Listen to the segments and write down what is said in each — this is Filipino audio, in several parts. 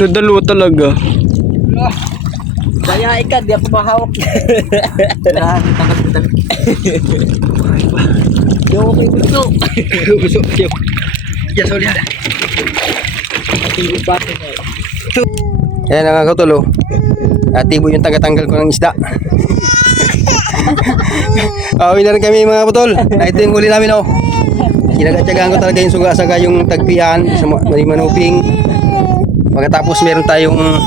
Nadalo talaga. Kaya ikaw, di ako mahawak. Di ako kay Bulso. Busok siya. Yes, all yan. Ayan ang kakatulo. Atibo yung taga-tanggal ko ng isda. Uwi na rin kami mga putol. Na ito yung huli namin oh. Kinagatsagaan ko talaga yung suga-saga yung tagpian sa manuping. Pagkatapos meron tayong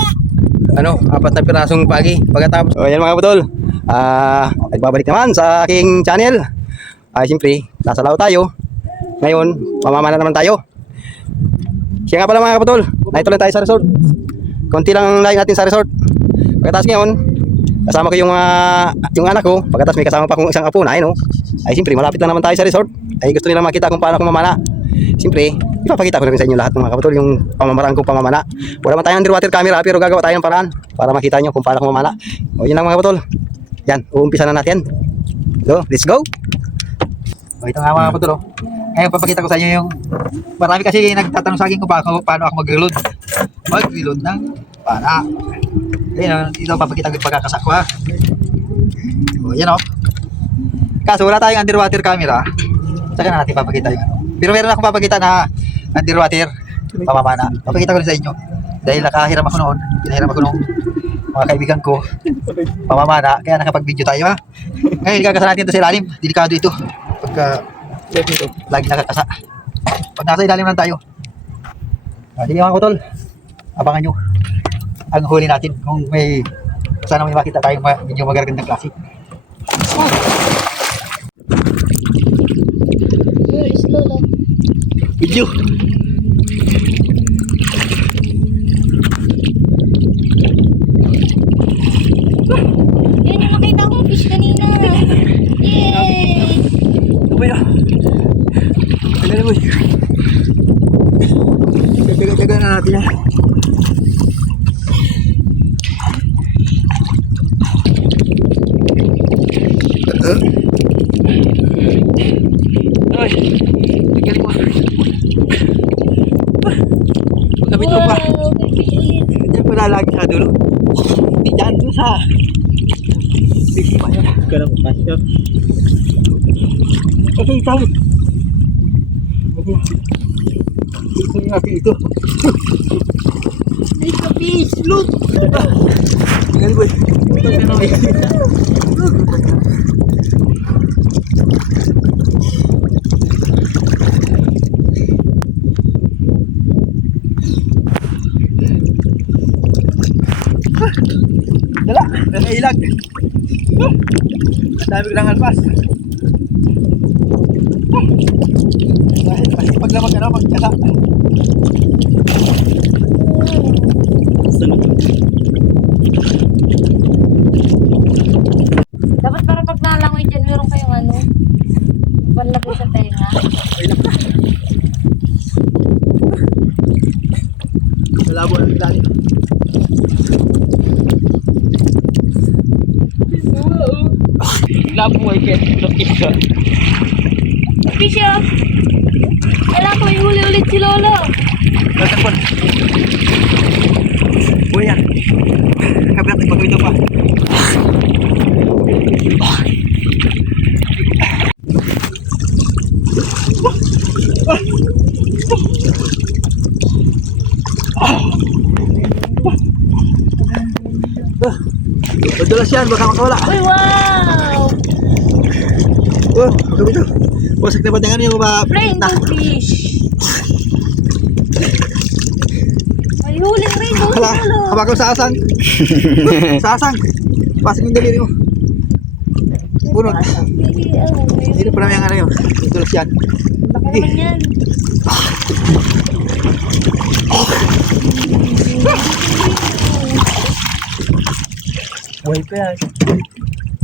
ano, 4 na pirasong pagi. Pagkatapos, ayan mga putol. Nagbabalik naman sa aking channel. Siyempre, nasa lao tayo. Ngayon, pamamana naman tayo. Siya nga pala mga kapatol, naito lang tayo sa resort. Konti lang layo natin sa resort. Pagkatapos ngayon, kasama ko yung anak ko. Pagkatapos may kasama pa akong isang apo na ayun, ay siyempre malapit lang naman tayo sa resort. Ay gusto nila makita kung paano ako mamana. Siyempre, ipapakita ko rin sa inyo lahat mga kapatol yung pamamaraan kong pamamana. Wala man tayong underwater camera pero gagawa tayo ng paraan para makita nyo kung paano ako mamana. O yun lang mga kapatol. Yan, uumpisa na natin. So, let's go! O ito nga mga kapatol. Ngayon papakita ko sa inyo yung marami kasi nagtatanong sa akin kung paano ako mag-reload. Mag-reload ng para. Ayun, ito papakita ko yung pagkakasak ko ha. O yan o. Kaso wala tayong underwater camera. Saka na natin papakita yung ano. Pero meron akong papakita na underwater pamamana. Papakita ko rin sa inyo. Dahil nakahiram ako noon. Pinahiram ako noong mga kaibigan ko. Pamamana. Kaya nakapag-video tayo ha. Ngayon ikakasa natin ito sa ilalim. Delikado ito. Pagka lagi nakakasa. Pag nasa ilalim lang tayo. Sige mga kutol. Abangan nyo ang huli natin. Kung may sana may makita tayong medyo magagandang klase. Slow lang. Video. Yan yung nakita kong fish kanina. Yay! Sabay na. Kailan mo. Jaga-jaga na natin yan. Ay, tingnan mo. Pagkabit mo pa. Wow, may fish ulit. Diyan pala lagi sa dulo. Hindi dyan doon sa bisi pa yan. Ganang pasyo. Okay, tayo. Okay. Ito yung natin ito. Make a fish, look! Tingnan mo. Dala, nasa ilag. Ang dami ko lang alpas. Masipag lang magkasa. Dapat para pag nalangoy dyan, meron kayong ano, panlagay sa tenga. Malabo ang ilalim. Labo ay kaya location. Fish oh! Wala ko ihuli ulit si Lolo. Tatapon. Uy yan. Kabilat ay pagwito pa. Madulas yan, baka makawala. Uy, wow! Oh, kabito. Wasak na ba dengan yung mga Rainbow fish! Ay, huling rainbow si Hala, Lolo. habang ko sa asang. Sa asang. Pasok yung daliri mo. Bunot. Dito pa naman yung ano yun. Madulas yan. Baka naman yan. Buhay ko yan.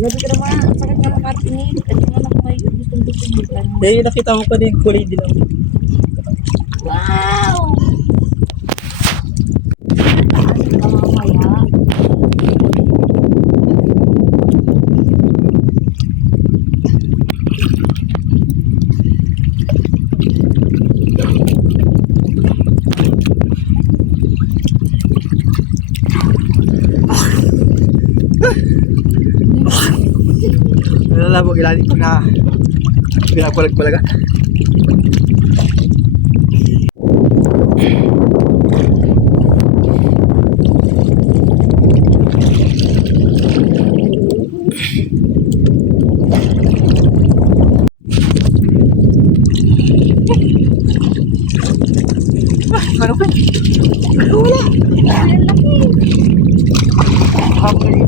Grabe ka naman, sakit nga makatingin. Kasi nga ako may gustong-gustong magkano. Eh, nakita mo pa din kulay dilaw. Wow! Ano ka mamaya? mo ilalim ko na pinapalag-palaga. Ano ba? Wala. Ang laki. Hapon na Ang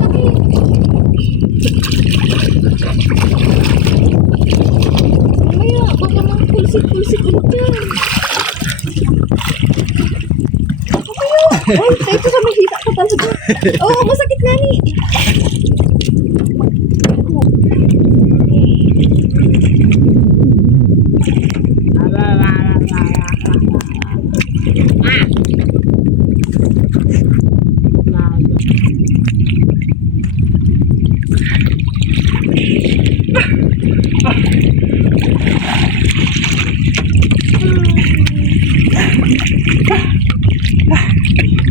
laki. Mamaya, baka mga pulsik-pulsik ulit yan. Mamaya. Ay, ito sa makita ko talaga. Oo, masakit na ni.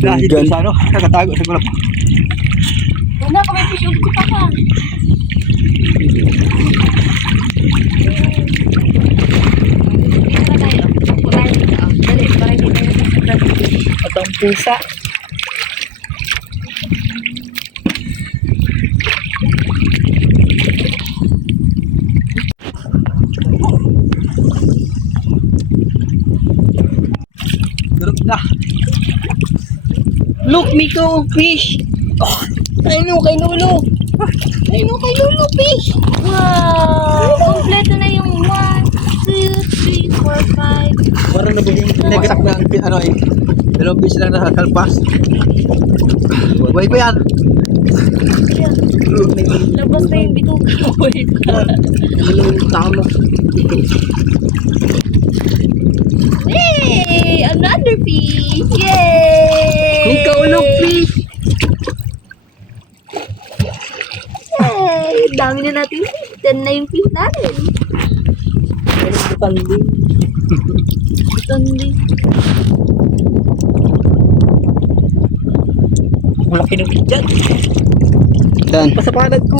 Dahil ito sa ano, nakatago sa gulap. Wala ka may fish ko pa ka. Dito na tayo. Purahin dito. Dali, para hindi tayo sa At ang pusa. Durog na. Look, Miko, fish. Ay no, kay Lolo. Ay, no, kay Lolo, fish! Wow! Kompleto na yung 1, 2, 3, 4, 5. Parang nabuging Nagsak na ang ano eh. Dalawang piso lang nakakalpas. Buhay pa yan. Labas na yung bituka. Wait. dalawang tama. Yay! Another fish! Yay! Ikaw, look, fish. Yay! Dami na natin fish. 10 na yung fish natin. Bukan din. Tandi. Malaki ng fish dyan. Dan. Pasapanad ko.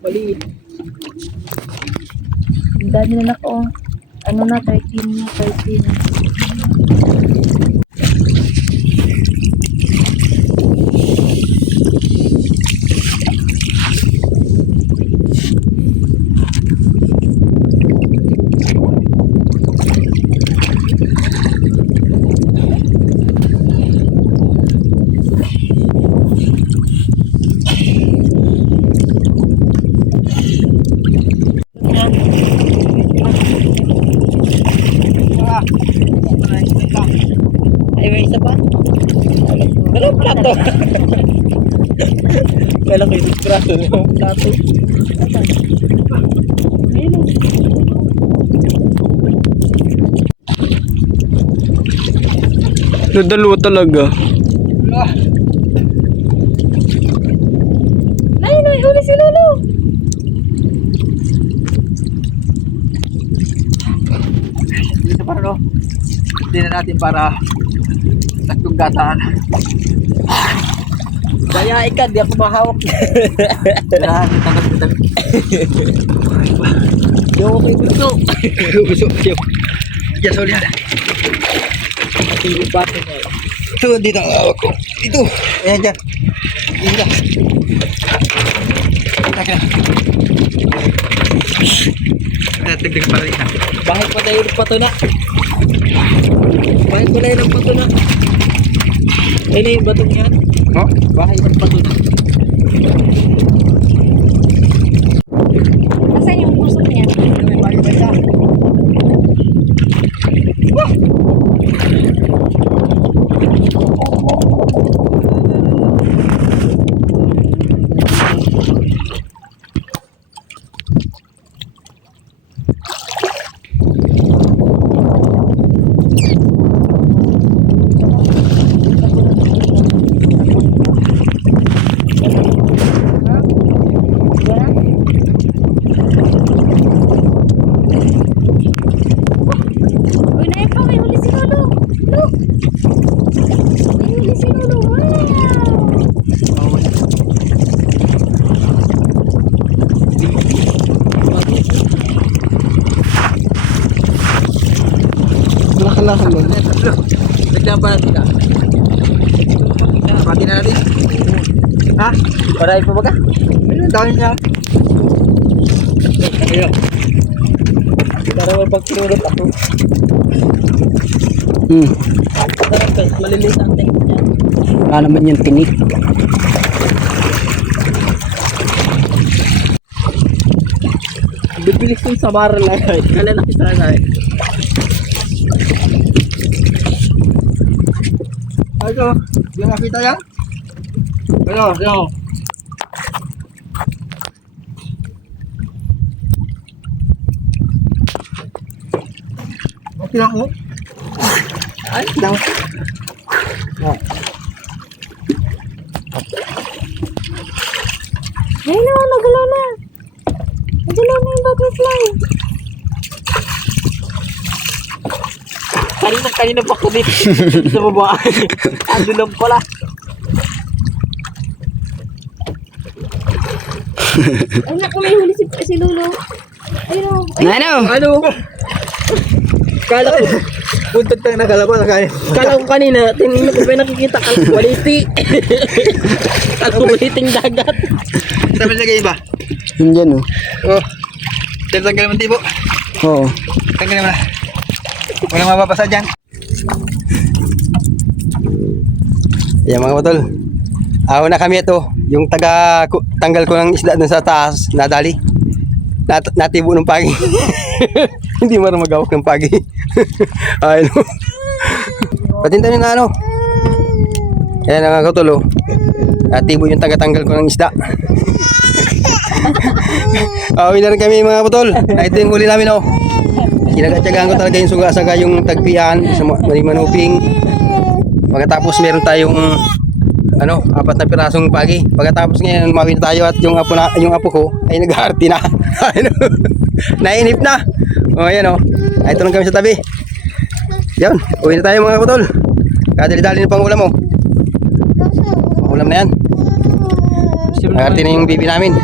Maliit. Ang dami na ako. Ano na, 13 na, 13. Ay, may isa pa. Dalawang plato. Kailan ko yung prato. Dalawang plato. Nadalawa talaga. Ayun, ay, huli si Lolo. Dito para no. Hindi na natin para tatlong gataan. Kaya ikaw, di ako mahawak. Kailangan tanggap kita. Di ako kay Bulto. Gusto ko. Yes, ulit. Tingin pa ito na. Ito, dito ang hawak ko. Ito. Ayan dyan. Dito. Taka na. Tagdag pa rin na. Bahay pa tayo ng pato na. Bahay pa tayo ng pato na. Ayun na yung batong yan. Oh? Bahay ng pato na. Ayun, si Lolo. Wow! Laki-laki mo. Nagdaan pa natin ka. Pati na natin. Ha? Marami pa ba ka? Ano, dami niya. Ayun. Para may pagkinulot ako. Sarap guys, maliliit ang tingin niya. Wala naman yung tinik. Bibilis yung samara lang guys. Kala nakita na eh. Ano? Di mo makita yan? Ano? Okay lang, oh. Ay, daw. Ayun na, nagalaw na. Nagalaw na yung butterfly. Kanina pa ko dito sa baba. Ando lang pala. Ay, naku, may huli si Lolo. Ayun o. Ano? Ano? Kala ko, Puntag tayo nagalaba na kayo. kala ko kanina, tinignan ko pa yung nakikita ka. Waliti. Kala ko waliting dagat. Sabi niya kayo ba? Yun dyan oh. Oh. Tanggal naman tipo. Oo. Tanggal naman na. Walang mapapasa dyan. Yan mga utol. Ako na kami ito. Yung tanggal ko ng isda dun sa taas. Nadali. Natibo ng pagi. Hindi marunong magawak ng pagi. Ayun. Patinta nyo na ano. Ayan ang kautol oh. Natibo yung taga-tanggal ko ng isda. Uwi na rin kami mga putol. Ito yung huli namin oh. Kinagatsagaan ko talaga yung suga saka yung tagpian sa manuping. Pagkatapos meron tayong ano, 4 na pirasong pagi. Pagkatapos ngayon mawin na tayo at yung apo ko ay nag-aarti na. Nainip na. O ayan o. Ito lang kami sa tabi. Yan, uwi na tayo mga putol. Kadali-dali na pang ulam o. Pang ulam na yan. Nag-aarti na yung bibi namin.